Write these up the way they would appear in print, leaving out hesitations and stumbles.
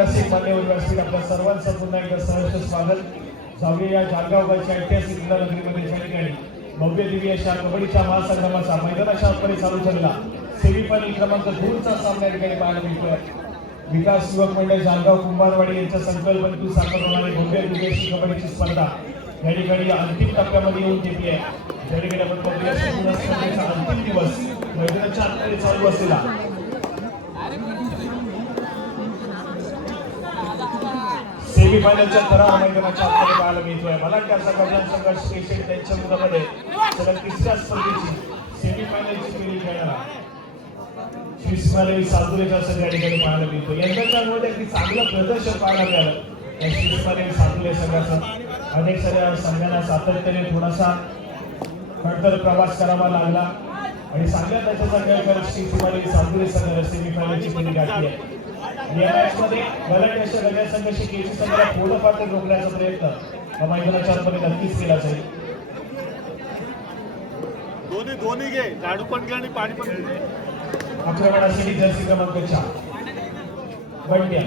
रसिक मान्यवर व्यासपीठ आपल्या सर्वांचं पुन्हा एकदा सहर्ष स्वागत. जावळी या जालगावच्या ऐतिहासिक नगरीमध्ये ज्या ठिकाणी भव्य दिव्य अशा कबड्डीच्या महासंग्रामाचा मैदानाच्या आतमध्ये चालू झालेला सेमीफायनल क्रमांक 2 चा सामना या ठिकाणी पाहायला मिळतोय. विकास युवक मंडळ जालगाव कुंभारवाडी यांच्या संकल्पनेतून साकार होणारी भव्य दिव्य अशी कबड्डीची स्पर्धा या ठिकाणी अंतिम टप्प्यामध्ये येऊन ठेपली आहे. ज्या ठिकाणी आपण बघूया संपूर्ण स्पर्धेचा अंतिम दिवस मैदानाच्या आतमध्ये चालू असलेला सेमीफायनलच्या थरार मैदानाच्या आतमध्ये पाहायला मिळतोय. मला त्या कल्याण संघर्ष स्पेशल त्यांच्या विरोधामध्ये सलग तिसऱ्या स्पर्धेची सेमीफायनलची फेरी खेळणारा शिवसेना सातुलेचा संघ या ठिकाणी पाहायला मिळतो. यंदाच्या मध्ये अगदी चांगलं प्रदर्शन पाहायला मिळालं या शिवसेना सातुले संघाचं. अनेक सगळ्या संघांना सातत्याने थोडासा खडतर प्रवास करावा लागला आणि चांगल्या त्याच्या संघाकडे शिवसेना सातुले संघाला सेमीफायनलची फेरी गाठली आहे. या मॅचमध्ये गलाटी अशा गल्या संघाशी केसी संघाला थोडंफार ते रोखण्याचा प्रयत्न या मैदानाच्या आतमध्ये नक्कीच केला जाईल. दोन्ही घे, झाडू पण घे आणि पाणी पण घे. आक्रमणासाठी जर्सी क्रमांक 4 बंड्या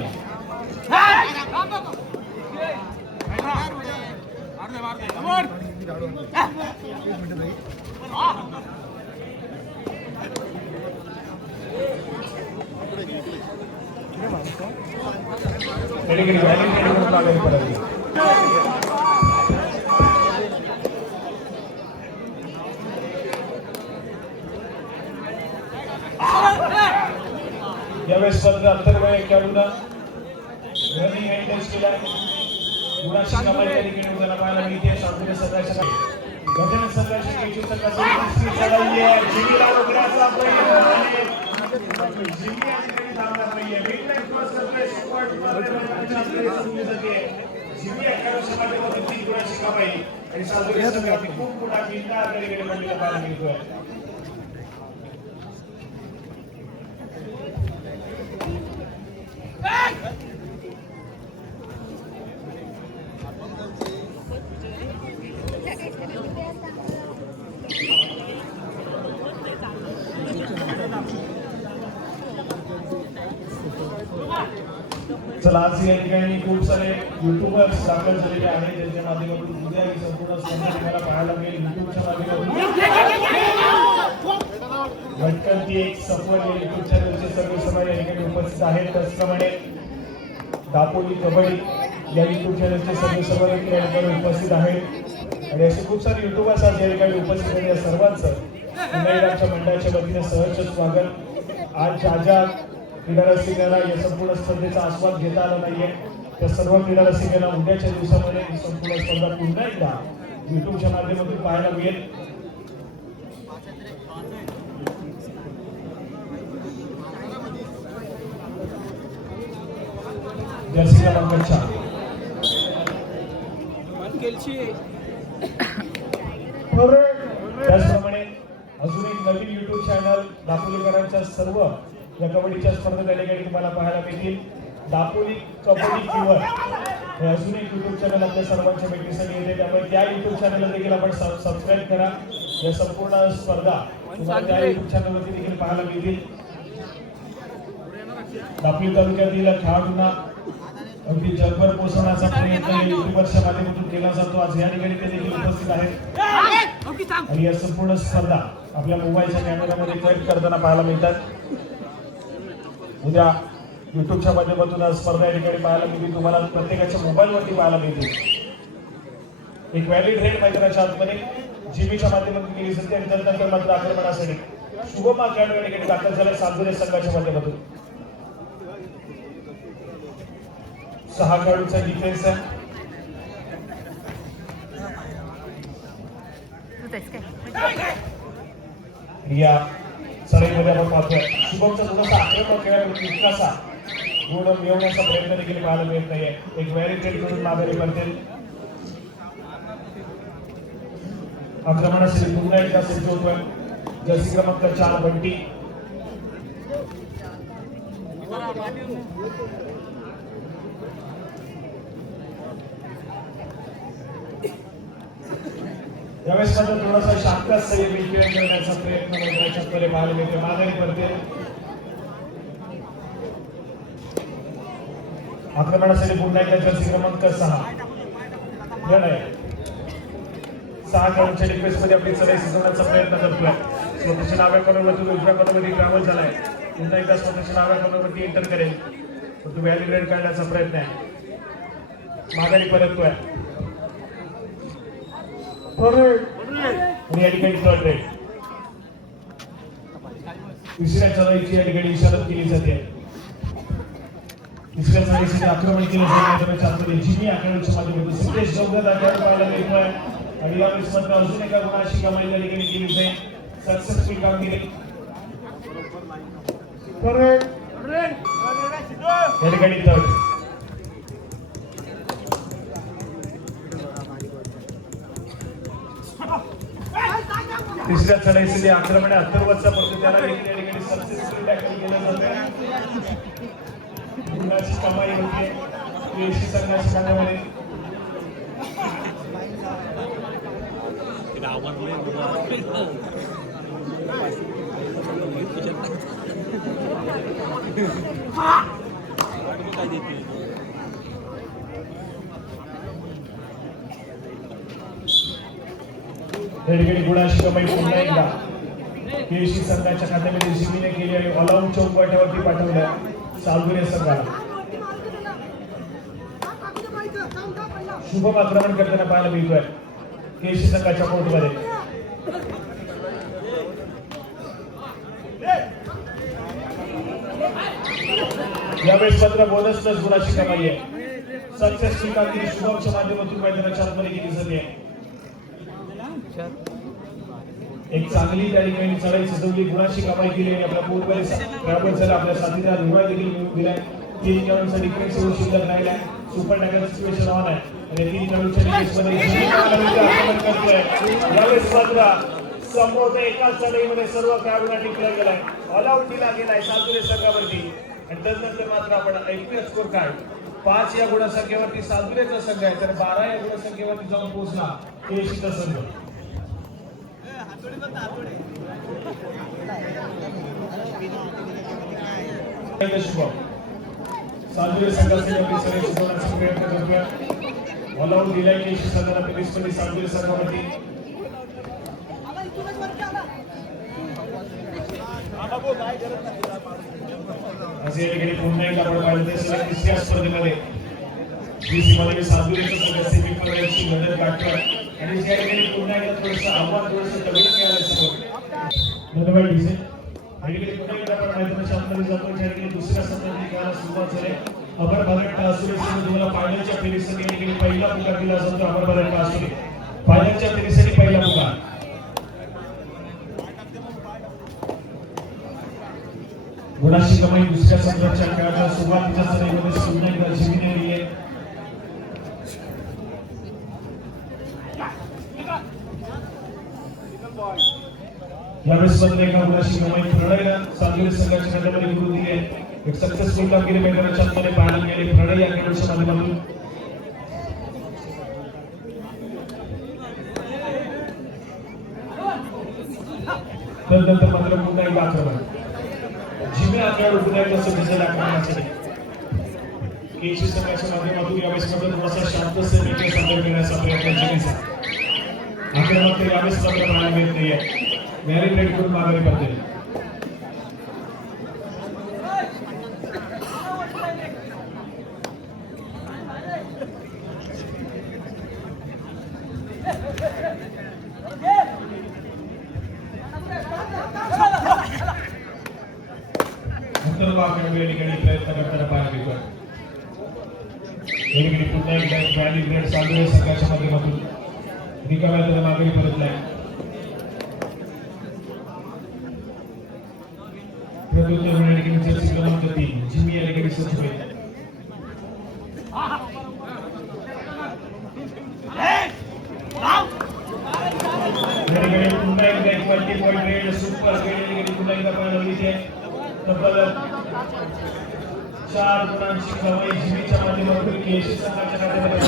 यावेळेस स्पर्धा अंतर्गत खेळून रनिंग हँडल्स केला गुणाशी कमाई या ठिकाणी उद्याला पाहायला मिळते. सातुले संघाच्या गजानन संघाची केशू संघाची चढाई आहे. जिमीला रोखण्याचा प्रयत्न आहे. जिमी या ठिकाणी धावला नाहीये. मिडनाईट क्रॉस करतोय स्क्वॉट मैदानाच्या आतमध्ये सुरू जाते. जिमी एकादश माध्यमातून 3 गुणाची कमाई आणि सातुले संघाची खूप मोठा किल्ला या ठिकाणी मंडळीला पाहायला मिळतोय. चला आज या ठिकाणी खूप सारे युट्यूबर्स दाखल झालेले आहेत ज्यांच्या माध्यमातून उद्या ही संपूर्ण स्पर्धा तुम्हाला पाहायला मिळेल. युट्यूबच्या माध्यमातून भटकंती एक सफल युट्यूब चॅनलचे सर्व समाज या ठिकाणी उपस्थित आहेत. त्याचप्रमाणे दापोली कबड्डी या युट्यूब चॅनलचे सर्व समाज या ठिकाणी उपस्थित आहेत आणि असे खूप सारे युट्यूबर्स आज या ठिकाणी उपस्थित आहेत. या सर्वांचं पुन्हा मंडळाच्या वतीने सहर्ष स्वागत. आज ज्या क्रीडा रसिकांना या संपूर्ण स्पर्धेचा आस्वाद घेता आला नाहीये त्या सर्व क्रीडा रसिकांना उद्याच्या दिवसामध्ये ही संपूर्ण स्पर्धा पुन्हा एकदा युट्यूबच्या माध्यमातून पाहायला मिळेल. जर्सी क्रमांक 4 त्याचप्रमाणे अजून एक नवीन युट्यूब चॅनल दापोलीकरांच्या सर्व या कबड्डीच्या स्पर्धा त्या ठिकाणी तुम्हाला पाहायला मिळतील. दापोली कबड्डी फिवर हे अजून एक युट्यूब चॅनल आपल्या सर्वांच्या भेटीसाठी येते. त्यामुळे त्या युट्यूब चॅनलला देखील आपण सबस्क्राईब करा. या संपूर्ण स्पर्धा तुम्हाला त्या युट्यूब चॅनलवरती देखील पाहायला मिळतील. दापोली तालुक्यातील खेळाडूंना अगदी जगभर पोहोचवण्याचा प्रयत्न युट्यूबरच्या माध्यमातून केला जातो. आज या ठिकाणी ते देखील उपस्थित आहेत आणि या संपूर्ण स्पर्धा आपल्या मोबाईलच्या कॅमेऱ्यामध्ये कैद करताना पाहायला मिळतात. उद्या युट्यूबच्या माध्यमातून स्पर्धा या ठिकाणी पाहायला मिळतील. तुम्हाला प्रत्येकाच्या मोबाईलवरती पाहायला मिळतील. एक व्हॅलिड रेड मैदानाच्या आतमध्ये जीबीच्या माध्यमातून केली जाते आणि त्यानंतर मात्र आक्रमणासाठी शुभमा खेळाडू या ठिकाणी दाखल झाले सातुले संघाच्या माध्यमातून. 6 खेळाडूंचा डिफेन्स आहे. या सराईमध्ये आपण पाहतोय शुभमचा थोडासा आक्रमक खेळाडू तितकासा गुण मिळवण्याचा प्रयत्न देखील पाहायला मिळत नाहीये. एक व्हॅरिटेड करून माघारी पडतील. आक्रमणासाठी पुन्हा एकदा सज्ज होतोय जर्सी क्रमांक 4 बंटी. यावेळेस मात्र थोडासा शांत सही करण्याचा प्रयत्न करण्याच्या पहिले पाहायला मिळते. माघारी पडते आक्रमणासाठी पुन्हा एकदा जर्सी क्रमांक 6 लढाई 6 खेळाडूंच्या रिक्वेस्ट मध्ये आपली चढाई सुचवण्याचा प्रयत्न करतोय. स्वतःच्या डाव्या कॉर्नरवरती उजव्या कॉर्नरमध्ये ट्रॅव्हल झालाय. पुन्हा एकदा स्वतःच्या डाव्या कॉर्नरवरती एंटर करेल. तो व्हॅली रेड काढण्याचा प्रयत्न आहे. माघारी परततोय आणि या ठिकाणी थर्ड रेड. तिसऱ्या चढाईची या ठिकाणी इशारत केली जाते. तिसऱ्या चढाईसाठी आक्रमण केलं जाण्याच्या आतमध्ये जिमी आक्रमणाच्या माध्यमातून सिद्धेश जवगत आक्रमण पाहायला मिळतोय. आणि या वेळेसमध्ये अजून एका गुणाशी कमाई या ठिकाणी केली जाईल. सक्सेसफुल कामगिरी या ठिकाणी थर्ड. तिसऱ्या चढाईसाठी आक्रमण अथर्वचा परंतु त्याला या ठिकाणी सक्सेसफुल टॅकल केलं जातं. गुणाची कमाई होते केशी संघाच्या खात्यामध्ये. या ठिकाणी गुणाची कमाई पुन्हा एकदा केशी संघाच्या खात्यामध्ये जिमीने केली आणि ऑलआउट चौकट्यावरती पाठवलं सालगुरे संघाला. शुभम आक्रमण करताना पाहायला मिळतोय केशी संघाच्या कोर्टमध्ये. यावेळेस मात्र बोनस प्लस गुणाची कमाई आहे. सक्सेसफुल कामगिरी शुभमच्या माध्यमातून मैदानाच्या आतमध्ये केली जाते. एक चांगली त्या ठिकाणी चढाई सजवली. गुणाची कमाई केली आणि आपल्या पोटमध्ये ट्रॅव्हल झाला. आपल्या साथीदार हिवाळा देखील मिळवून दिलाय. 3 खेळाडूंचा डिफरन्स एवढं शिल्लक राहिलाय. सुपर टॅकल सिच्युएशन ऑन आहे आणि 3 खेळाडूंच्या डिफेन्समध्ये आक्रमण करतोय. यावेळेस मात्र संभवतः एकाच चढाईमध्ये सर्व खेळाडूंना टिकला गेलाय. ऑल आउट दिला गेलाय सालगुरे संघावरती. आणि त्यानंतर मात्र आपण ऐकूया स्कोर कार्ड. 5 या गुणसंख्येवरती सालगुरेचा संघ आहे तर 12 या गुणसंख्येवरती जाऊन पोहोचला केशीचा संघ. सालगुरे संघाचे आपली सगळे शिकवण्याचा प्रयत्न करतोय. ऑल आउट दिलाय केशी संघाला पेरिसमध्ये सालगुरे संघावरती. असे या ठिकाणी पुन्हा एकदा आपण पाहिलं तर तिसऱ्या स्पर्धेमध्ये बीसीमध्ये सालगुरेचा संघ सेमीफायनलची लढत गाठतोय आणि या ठिकाणी पुन्हा एकदा थोडंसं आव्हान थोडंसं तगडं खेळायला समोर. धन्यवाद डीजे. आणि पुन्हा एकदा आपण मैदानाच्या आतमध्ये जातो. ज्या ठिकाणी दुसऱ्या सत्राची खेळायला सुरुवात झाली. अमर भारत टासुरे संघ तुम्हाला फायनलच्या फेरीसाठी या ठिकाणी पहिला पुकार दिला जातो. अमर भारत टासुरे फायनलच्या फेरीसाठी पहिला पुकार. गुणाची कमाई दुसऱ्या सत्राच्या खेळाच्या सुरुवातीच्या सत्रामध्ये पुन्हा एकदा जिमीने दिली आहे. यावेळेस मात्र एका गुणाची कमाई प्रणयला सालगुरे संघाच्या खात्यामध्ये करून दिली आहे. एक सक्सेसफुल कामगिरी मैदानाच्या आतमध्ये पाहायला मिळाली प्रणय या खेळाडूच्या माध्यमातून. त्यानंतर मात्र पुन्हा एकदा आक्रमण. जिमी खेळाडू पुन्हा एकदा सज्ज झाला आक्रमणासाठी. केशी संघाच्या माध्यमातून यावेळेस मात्र थोडासा शांत सैनिक सादर करण्याचा प्रयत्न जिमीचा. आक्रमक तर यावेळेस मात्र पाहायला मिळत नाहीये. व्हॅली रेड करून माघारी पडते. प्रयत्न करताना पाहायला मिळतोय. पुन्हा एकदा व्हॅली रेड सालगुरे संघाच्या माध्यमातून रिकाम्या त्याला माघारी परतलाय. प्रत्युत्तर मिळण्यासाठी जर्सी क्रमांक 3 जिमी या ठिकाणी सज्ज होईल. पुन्हा एकदा एक multi point red super red पुन्हा एकदा पाहायला मिळते. तब्बल 4 गुणांची कमाई जिमीच्या माध्यमातून केशी संघाच्या खात्यामध्ये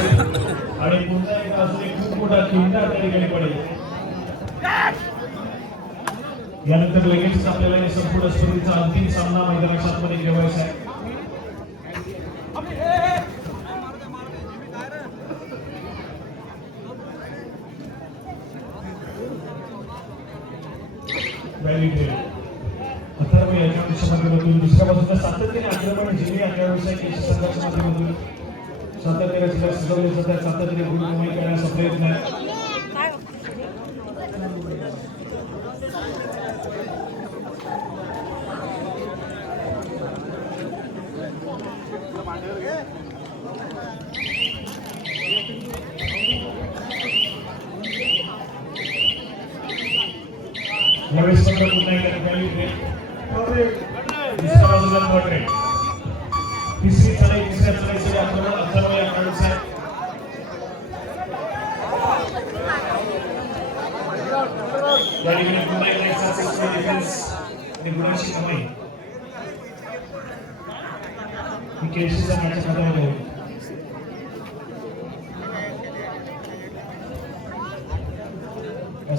आणि पुन्हा एकदा अजून एक खूप मोठा खिंडा त्या ठिकाणी पडेल. यानंतर लगेच आपल्याला संपूर्ण स्पर्धेचा अंतिम सामना मैदानाच्या आतमध्ये खेळवायचा आहे. व्हॅली ट्रेल अथर्व याच्या माध्यमातून दुसऱ्या बाजूला सातत्याने आक्रमण जिल्हे अकरा व्यवसाय केशी संघाच्या माध्यमातून सातत्याने जिल्हा सजवले जातात सातत्याने गुण कमाई करण्याचा प्रयत्न आहे यावेळेस मात्र पुन्हा एकदा व्हॅली ट्रेल दुसऱ्या बाजूला थर्ड रेड तिसरी चढाई तिसऱ्या चढाईसाठी आक्रमण अथर्व या खेळाडूचं आहे या ठिकाणी पुन्हा एकदा एक सक्सेसफुल डिफेन्स आणि गुणाची कमाई ही केशीच्या मॅचच्या खात्यामध्ये होती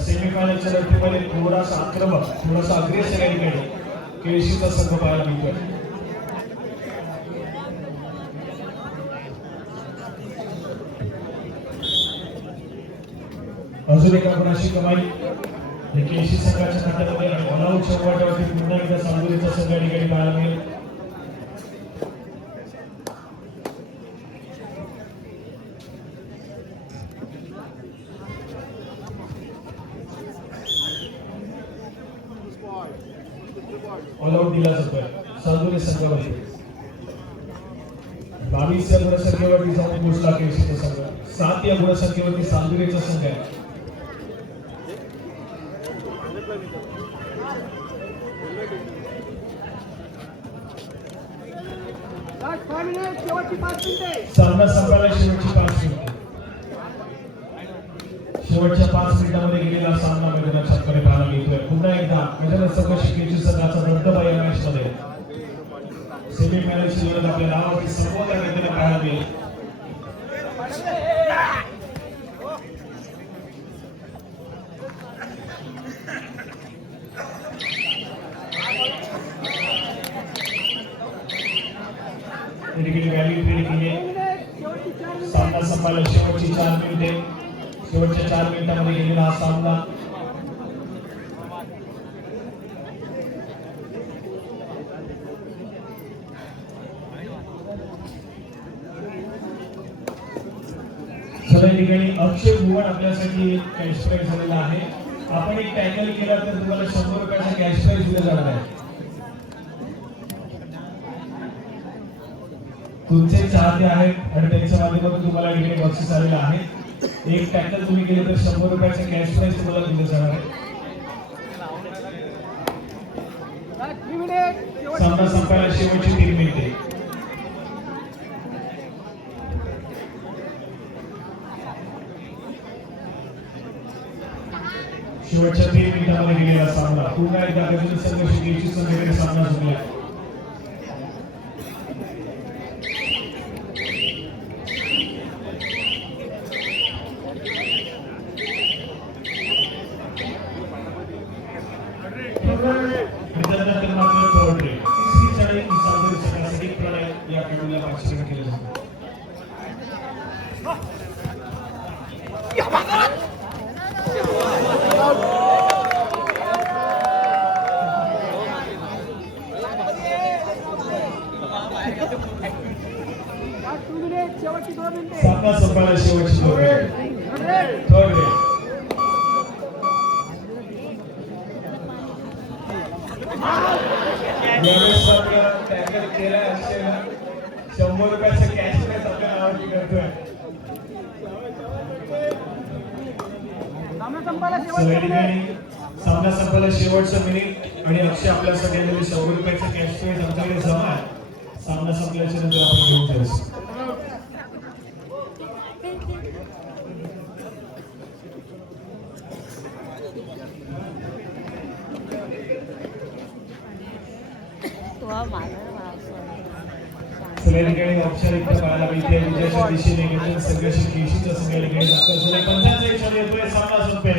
सेमीफायनलच्या लढतीमध्ये थोडासा आक्रमक थोडासा अग्रेसर या ठिकाणी केशीचा संघ पाहायला मिळतोय अजून एका गुणाची कमाई केशी संघाच्या खात्यामध्ये आणि ऑलआउट चौकाटावरती पुन्हा एकदा सांगोलीचा संघ या ठिकाणी पाहायला मिळेल ऑलआउट दिला जातोय सांगोली संघावरती 22 या गुणसंख्येवरती जाऊन पोहोचला केशीचा संघ 7 या गुणसंख्येवरती सांगोलीचा संघ आहे सामना संपायला शेवटची 5 मिनिटे शेवटच्या 5 मिनिटांमध्ये गेलेला सामना मैदानात छातकडे पाहायला मिळतोय पुन्हा एकदा मैदानात चौकशी केशी संघाचा दबदबा या मॅचमध्ये सेमीफायनलची लढत आपल्या नावावरती संबोधन करताना पाहायला मिळेल व्हॅली ट्रेल केले सामना संपायला शेवटची 4 मिनिटे शेवटच्या 4 मिनिटांमध्ये गेलेला हा सामना सगळ्या ठिकाणी अक्षय भुवन आपल्यासाठी कॅश प्राइज झालेला आहे आपण एक टॅकल केला तर तुम्हाला 100 रुपयाचा कॅश प्राइज दिला जाणार आहे तुमचे चाहते आहेत आणि त्यांच्या माध्यमातून तुम्हाला ठिकाणी बक्षीस आलेलं आहे एक टॅकल तुम्ही केले तर 100 रुपयाचा कॅश प्राइज तुम्हाला दिलं जाणार आहे सामना संपायला शेवटची 3 मिनिटे शेवटच्या 3 मिनिटांमध्ये गेलेला सामना पुन्हा एकदा गजनी संघ केशी संघाकडे सामना जिंकला या खेळाडूला पाठीशी केले जाते सामना संपायला शेवटची 2 मिनिटे थर्ड रेड यावेळेस आपल्याला टॅकल केला असेल 100 रुपयाचं कॅश प्राइज आपल्या नावाची करतोय सामना संपायला शेवटचं मिनिट आणि अक्षय आपल्या सगळ्यांनी 100 रुपयाचं कॅश प्राइज आमच्याकडे जमा आहे सामना संपल्याच्या नंतर आपण घेऊन जायचं सगळ्या ठिकाणी औपचारिकता पाहायला मिळते विजयाच्या दिशेने सगळ्याशी केशीच्या सगळ्या ठिकाणी दाखल झाले 55 येतोय सामना संपेल